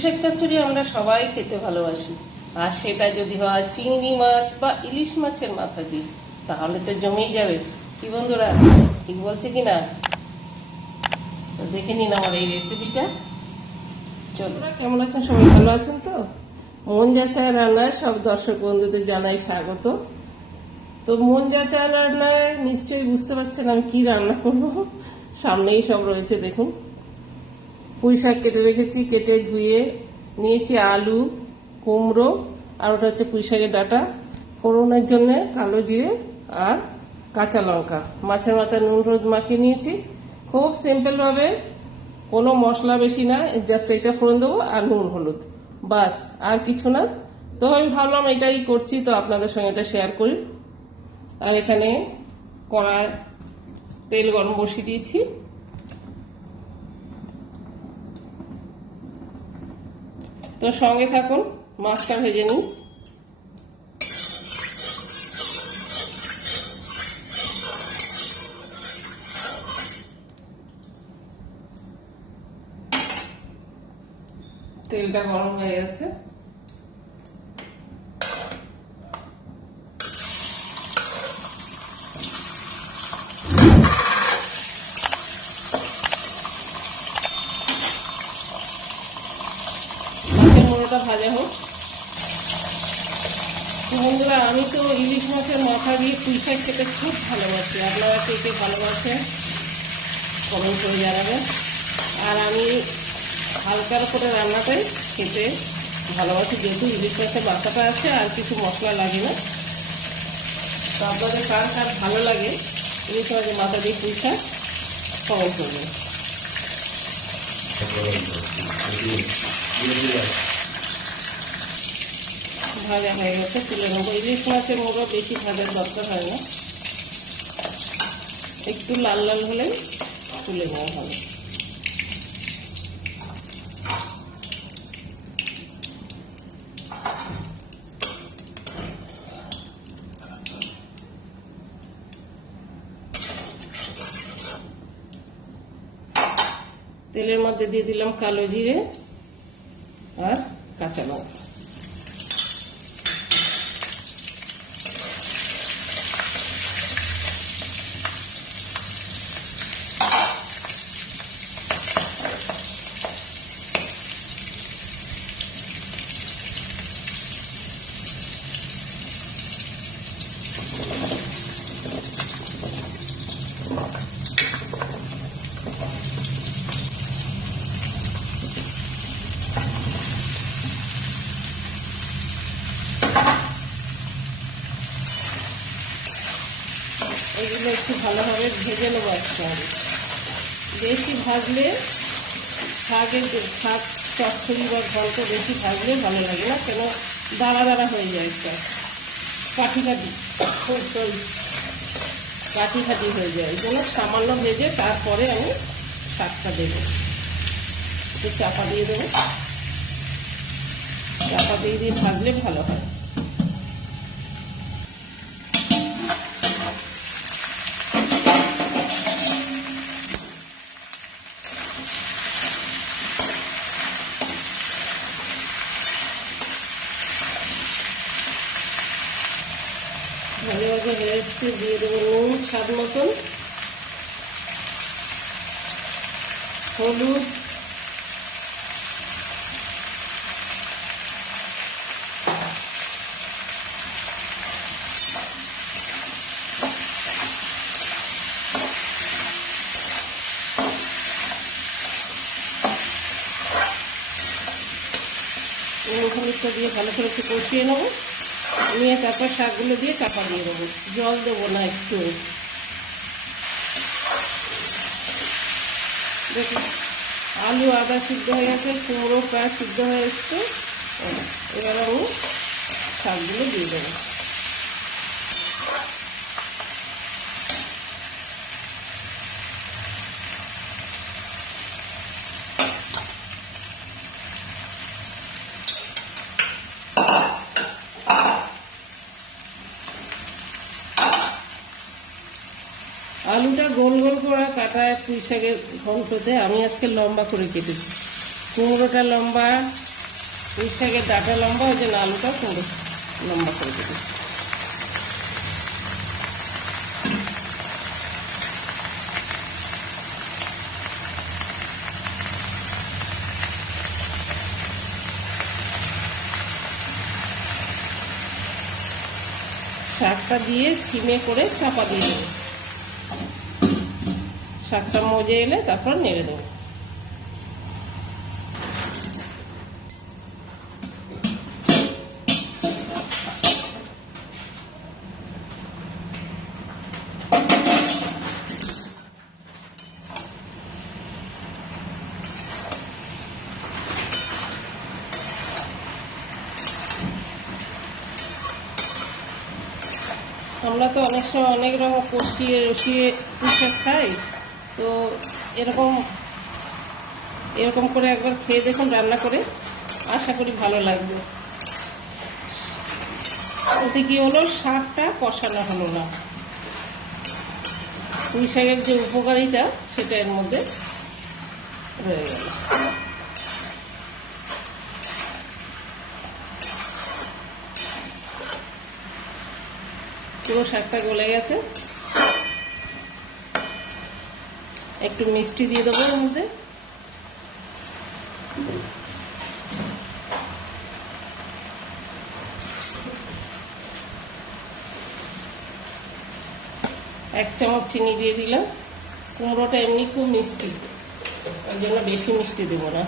পুঁইশাক চচ্চড়ি আমরা সবাই খেতে ভালোবাসি, আর সেটা যদি হয় চিংড়ি মাছ বা ইলিশ মাছের মাথা দিয়ে, তাহলে তো জমেই যাবে। কি বন্ধুরা, ঠিক বলছে কিনা? তো দেখে নিন আমার এই রেসিপিটা। চলুন, কেমন আছেন? সবাই ভালো আছেন তো? মন যাচাই রান্নায় সব দর্শক বন্ধুদের জানাই স্বাগত। তো মন যাচাই রান্নায় নিশ্চয়ই বুঝতে পারছেন আমি কি রান্না করব। সামনেই সব রয়েছে, দেখুন। পুঁইশাক কেটে রেখেছি, কেটে ধুয়ে নিয়েছি। আলু, কুমড়ো, আর ওটা হচ্ছে পুঁইশাকের ডাঁটা। ফোড়নের জন্য কালো জিরে আর কাঁচা লঙ্কা। মাছের মাথায় নুন হলুদ মাখিয়ে নিয়েছি। খুব সিম্পলভাবে, কোনো মশলা বেশি না, জাস্ট এটা ফোড়ন দেবো আর নুন হলুদ, বাস, আর কিছু না। তো আমি ভাবলাম এটাই করছি, তো আপনাদের সঙ্গে এটা শেয়ার করি। আর এখানে কড়ায় তেল গরম বসিয়ে দিয়েছি। তো সঙ্গে থাকুন, মাছটা ভেজে নিই। তেলটা গরম হয়ে গেছে। মাছের মোড়োটা ভাজা হোক। বন্ধুরা, আমি তো ইলিশ মাছের মাথা দিয়ে পুঁইশাক খেতে খুব ভালোবাসি। আপনারা কে কে ভালোবাসেন কমেন্ট করে জানাবেন। আর আমি হালকার করে রান্নাটাই খেতে ভালোবাসি, যেহেতু ইলিশ মাছের মাথাটা আছে আর কিছু মশলা লাগে না। তো আপনাদের কার কার ভালো লাগে ইলিশ মাছের মাথা দিয়ে পুঁইশাক, কমেন্ট করবেন। ভাজা হয়ে গেছে, তুলে নেবো। ইলিশ মাছের মোড়ো বেশি ভাজার দরকার হয় না, একটু লাল লাল হলেই তুলে নেওয়া হবে। তেলের মধ্যে দিয়ে দিলাম কালো জিরে আর কাঁচা লঙ্কা। এগুলো একটু ভালোভাবে ভেজে নেবো একসঙ্গে। বেশি ভাজলে শাক চচ্চড়ি বা ঘন্ট বেশি ভাজলে ভালো লাগে না, কেন দাঁড়া দাঁড়া হয়ে যায়, একটা কাঠি কাঠি হয়ে যায়। এই জন্য সামান্য ভেজে তারপরে আমি শাকটা দেবো। একটু চাপা দিয়ে দেবো, চাপা দিয়ে ভাজলে ভালো হয়। ভালো ভাবে ভেজে দিয়ে দেবো নুন স্বাদ মতন, হলুদ, হলুদটা দিয়ে ভালো করে একটু কষিয়ে নেবো। নিয়ে তারপর শাকগুলো দিয়ে চাপা দিয়ে দেবো, জল দেবো না একটু। দেখুন, আলু আদা সিদ্ধ হয়ে গেছে, কুমড়ো প্রায় সিদ্ধ হয়ে এসছে। এবার আমি শাকগুলো দিয়ে দেবো। আলুটা গোল গোল করে কাটা পুঁইশাকের ঘন্টতে আমি আজকে লম্বা করে কেটেছি। কুমড়োটা লম্বা, পুঁই শাকের ডাটা লম্বা, ওই জন্য আলুটা সুন্দর লম্বা করে দেবো। শাকটা দিয়ে সিমে করে চাপা দিয়ে দেবো। শাকটা মজে এলে তারপর নেড়ে দেবো। আমরা তো অনেক সময় অনেক রকম কষিয়ে রসিয়ে পুঁই শাক খাই, তো এরকম করে একবার খেয়ে দেখুন রান্না করে, আশা করি ভালো লাগবে। ওতে কি হলো, শাকটা কষানো হলো না, পুঁই শাকের যে উপকারিতা সেটা এর মধ্যে রয়ে গেল। পুরো শাকটা গলে গেছে। একটু মিষ্টি দিয়ে দেবো এর মধ্যে। এক চামচ চিনি দিয়ে দিলাম। কুমড়োটা এমনি খুব মিষ্টি, ওই জন্য বেশি মিষ্টি দেবো না।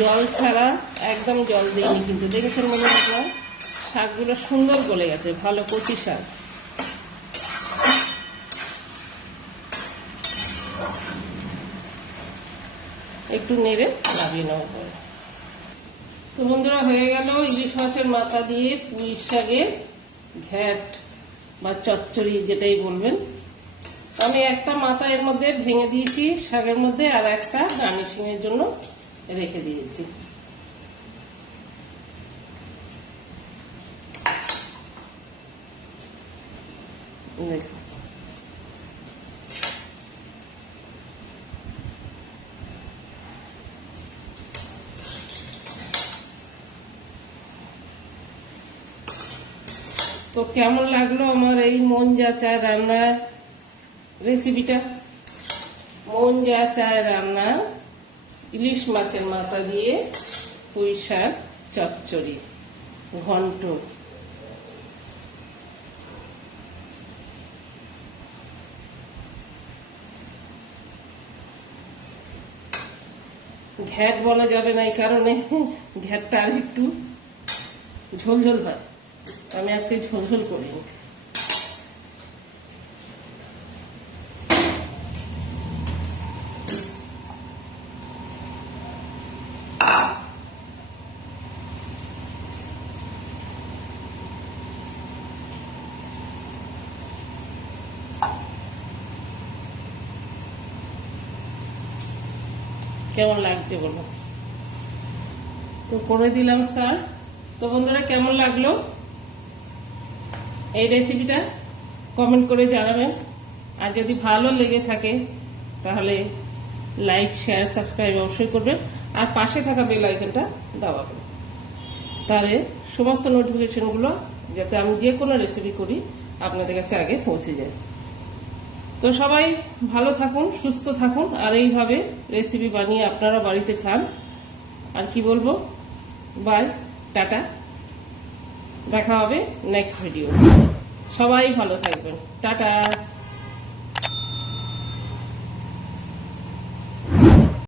জল ছাড়া, একদম জল দিইনি কিন্তু, দেখেছেন মনে হয় শাকগুলো সুন্দর গলে গেছে, ভালো কচি শাক। একটু নেড়ে নামিয়ে নেওয়া পরে। তো বন্ধুরা, হয়ে গেল ইলিশ মাছের মাথা দিয়ে পুঁই শাকের ঘ্যাট বা চচ্চড়ি, যেটাই বলবেন। আমি একটা মাথা এর মধ্যে ভেঙে দিয়েছি শাকের মধ্যে, আর একটা গার্নিশিং এর জন্য রেখে দিয়েছি। দেখুন, তো কেমন লাগলো আমার এই মন যা চায় রান্নার রেসিপিটা? মন যা চায় রান্না ইলিশ মাছের মাথা দিয়ে পুঁই শাক চচ্চড়ি ঘন্ট। ঘ্যাট বলা যাবে না এই কারণে, ঘ্যাটটা আর একটু ঝোলঝোল হয়, আমি আজকে ঝোলঝোল করিনি। কেমন লাগছে বলো? তো করে দিলাম স্যার। তো বন্ধুরা, কেমন লাগলো এই রেসিপিটা কমেন্ট করে জানাবেন। আর যদি ভালো লেগে থাকে তাহলে লাইক, শেয়ার, সাবস্ক্রাইব অবশ্যই করবেন। আর পাশে থাকা বেল আইকনটা দাবাবেন, তাহলে সমস্ত নোটিফিকেশনগুলো, যাতে আমি যে কোনো রেসিপি করি, আপনাদের কাছে আগে পৌঁছে যায়। তো সবাই ভালো থাকুন, সুস্থ থাকুন, আর এইভাবে রেসিপি বানিয়ে আপনারা বাড়িতে খান। আর কি বলবো, বাই, টাটা, দেখা হবে নেক্সট ভিডিও। সবাই ভালো থাকবেন, টাটা।